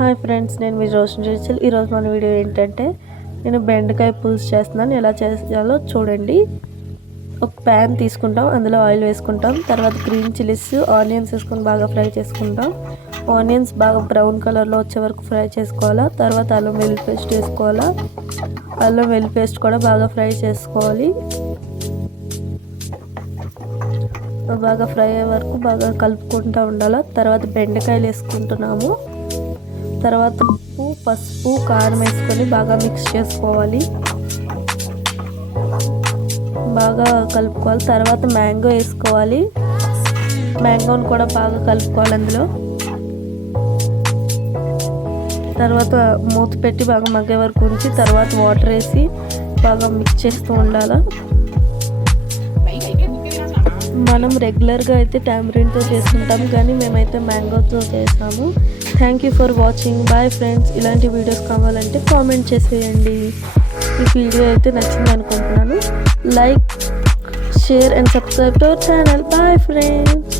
Hi friends, నేను మీ Roshan Rachel. ఈరోజు మన వీడియో ఏంటంటే నేను బెండకాయ పులుసు చేస్తున్నాను. ఎలా చేయాలో చూడండి. ఒక ప్యాన్ తీసుకుంటాం, అందులో ఆయిల్ వేసుకుంటాం. తర్వాత గ్రీన్ చిల్లీస్, ఆనియన్స్ వేసుకొని బాగా ఫ్రై చేసుకుంటాం. ఆనియన్స్ బాగా బ్రౌన్ కలర్లో వచ్చే వరకు ఫ్రై చేసుకోవాలా. తర్వాత అల్లం వెల్లుల్లి పేస్ట్ వేసుకోవాలా. అల్లం వెల్లుల్లి పేస్ట్ కూడా బాగా ఫ్రై చేసుకోవాలి. బాగా ఫ్రై అయ్యే వరకు బాగా కలుపుకుంటూ ఉండాలి. తర్వాత బెండకాయలు వేసుకుంటున్నాము. తర్వాత ఉప్పు, పసుపు, కారం వేసుకొని బాగా మిక్స్ చేసుకోవాలి. బాగా కలుపుకోవాలి. తర్వాత మ్యాంగో వేసుకోవాలి. మ్యాంగోని కూడా బాగా కలుపుకోవాలి అందులో. తర్వాత మూత పెట్టి బాగా మగ్గే వరకు ఉంచి తర్వాత వాటర్ వేసి బాగా మిక్స్ చేస్తూ ఉండాలి. మనం రెగ్యులర్గా అయితే టామరిన్తో చేసుకుంటాం, కానీ మేమైతే మ్యాంగోతో చేసాము. Thank you for watching. Bye friends. ఇలాంటి వీడియోస్ కావాలంటే కామెంట్ చేసేయండి. ఈ వీడియో అయితే నచ్చింది అనుకుంటున్నాను. Like, share and subscribe to our channel. Bye friends.